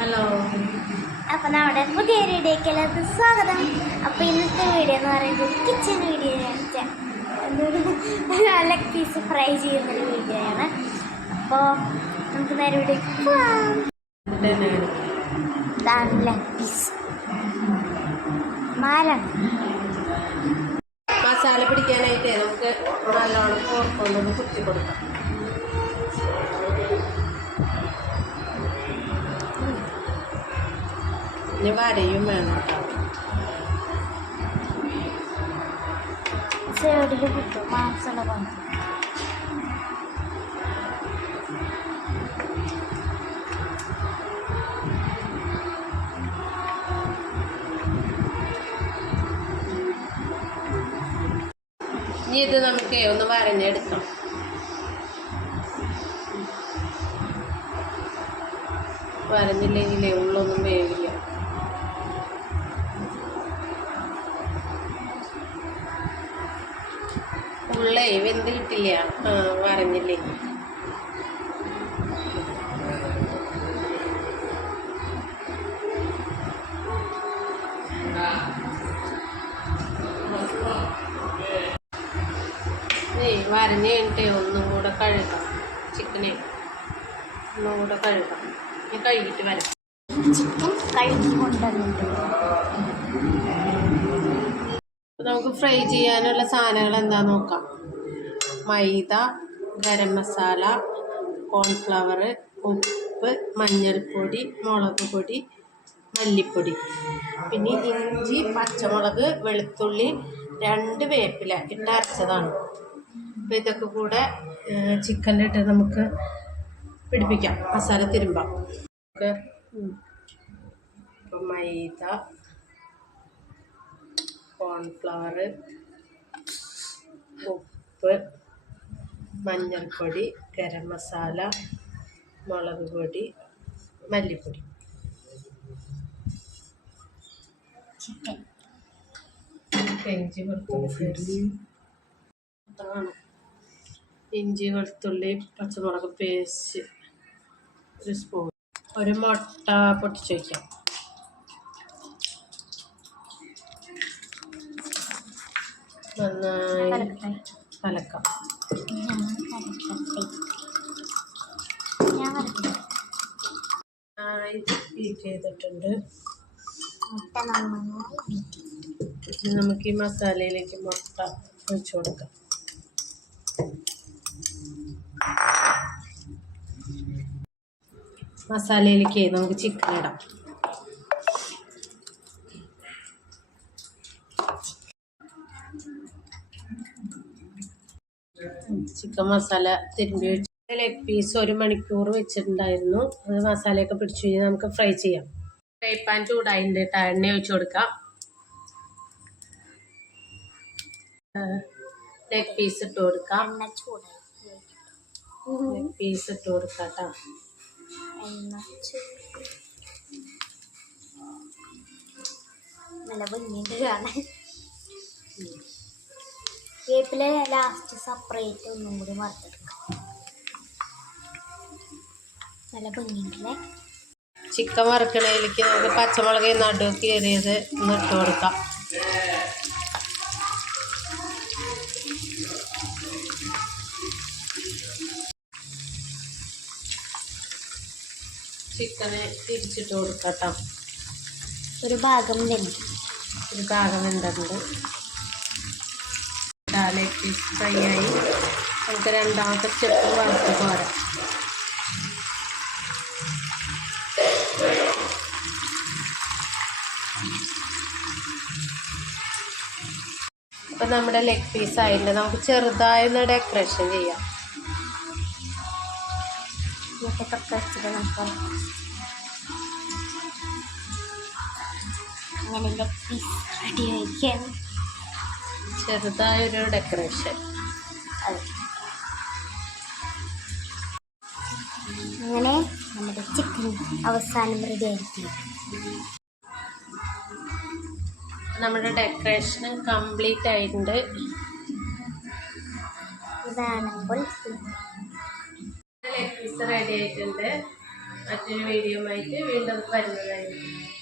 Hello. അപ്പോൾ നമ്മുടെ പുതിയൊരു വീഡിയോയ്ക്ക് എല്ലാവർക്കും സ്വാഗതം. അപ്പോൾ ഇന്നത്തെ വീഡിയോ എന്ന് പറയുന്നത് kitchen video leg piece fry ചെയ്യുന്നൊരു വീഡിയോ ആണ്. അപ്പോൾ നമുക്ക് നേരെ വീഡിയോക്ക് പോവാം. ഇതാണ് ലെഗ് പീസ്. മാലാണ് മസാല പിടിക്കാനായിട്ട് നമുക്ക് നല്ലോണം ഓർക്കൊണ്ടൊന്ന് കുത്തി കൊടുക്കാം. ഇനി വരയും വേണം കേട്ടോ. സൈഡിൽ കിട്ടും മാംസമുള്ള പങ്ക്. ഇനി ഇത് നമുക്ക് ഒന്ന് വരഞ്ഞെടുക്കാം. വരഞ്ഞില്ലെങ്കിലേ ഉള്ളൊന്നും വേവില്ല. ഉള്ളേ വെന്ത് കിട്ടില്ല വരഞ്ഞില്ലെങ്കിൽ. വരഞ്ഞ് കഴിഞ്ഞിട്ട് ഒന്നും കൂടെ കഴുകാം. ചിക്കനെ ഒന്നും കൂടെ കഴുകാം. ഞാൻ കഴുകിയിട്ട് വരാം. ചിക്കൻ കഴുകി കൊണ്ടുവന്നിട്ട് നമുക്ക് ഫ്രൈ ചെയ്യാനുള്ള സാധനങ്ങൾ എന്താണെന്ന് നോക്കാം. മൈദ, ഗരം മസാല, കോൺഫ്ലവർ, ഉപ്പ്, മഞ്ഞൾപ്പൊടി, മുളക് പൊടി, മല്ലിപ്പൊടി, പിന്നെ ഇഞ്ചി, പച്ചമുളക്, വെളുത്തുള്ളി, 2 വേപ്പില ഇട്ട് അരച്ചതാണ്. അപ്പോൾ ഇതൊക്കെ കൂടെ ചിക്കനിലിട്ട് നമുക്ക് പിടിപ്പിക്കാം. മസാല തിരുമ്പാം. ഇപ്പോൾ മൈദ, കോൺഫ്ലവർ, ഉപ്പ്, മഞ്ഞൾപ്പൊടി, ഗരം മസാല, മുളക് പൊടി, മല്ലിപ്പൊടി. ചിക്കൻ ഇഞ്ചി വെളുത്തുള്ളി പച്ചമുളക് പേസ്റ്റ് 1 സ്പൂൺ. ഒരു മുട്ട പൊട്ടിച്ച് വയ്ക്കാം. നന്നായി കലക്കാം. ബീറ്റ് ചെയ്തിട്ടുണ്ട്. നമുക്ക് ഈ മസാലയിലേക്ക് മുട്ട ഒഴിച്ചു കൊടുക്കാം. മസാലയിലേക്ക് നമുക്ക് ചിക്കൻ ഇടാം. ചിക്കൻ മസാല തിരുമ്പി വെച്ച് ലെഗ് പീസ് 1 മണിക്കൂർ വെച്ചിട്ടുണ്ടായിരുന്നു. അത് മസാലയൊക്കെ പിടിച്ചു കഴിഞ്ഞാൽ നമുക്ക് ഫ്രൈ ചെയ്യാം. ഫ്രൈ പാൻ ചൂടായിട്ടുണ്ട്. എണ്ണ ഒഴിച്ചു കൊടുക്കാം. ലെഗ് പീസ് ഇട്ട് കൊടുക്കാം. ലെഗ് പീസ് ഇട്ട് കൊടുക്കാം കേട്ടോ. നല്ല ഭംഗിയുണ്ട് കാണാൻ. വേപ്പില ലാസ്റ്റ് സെപ്പറേറ്റ് ഒന്നും കൂടി വറുത്തെടുക്കാം. നല്ല ഭംഗിയുണ്ടല്ലേ. ചിക്കൻ വറുക്കണതിലേക്ക് നമുക്ക് പച്ചമുളക് നടുക്ക് കയറിയത് ഒന്ന് ഇട്ട് കൊടുക്കാം. ചിക്കന് തിരിച്ചിട്ട് കൊടുക്കാം കേട്ടോ. ഒരു ഭാഗം വെന്തിട്ടുണ്ട്. ലെഗ് പീസ് ഫ്രൈ ആയി. നമുക്ക് രണ്ടാമത്തെ സ്റ്റെപ്പ് വറുത്ത് പോരാം. അപ്പം നമ്മുടെ ലെഗ് പീസ് ആയിട്ടുണ്ട്. നമുക്ക് ചെറുതായൊന്ന് ഡെക്കറേഷൻ ചെയ്യാം. അങ്ങനെ ലെഗ് പീസ് റെഡി ആയിരിക്കുകയാണ്. ചെറുതായൊരു ഡെക്കറേഷൻ. അങ്ങനെ നമ്മുടെ ചിക്കൻ അവസാനം റെഡി ആയിരിക്കും. നമ്മുടെ ഡെക്കറേഷൻ കംപ്ലീറ്റ് ആയിട്ടുണ്ട്. ഇതാണ് ഇപ്പോൾ ലെഗ് പീസ് റെഡി ആയിട്ടുണ്ട്. മറ്റൊരു വീഡിയോ ആയിട്ട് വീണ്ടും വരുന്നതായിരിക്കും.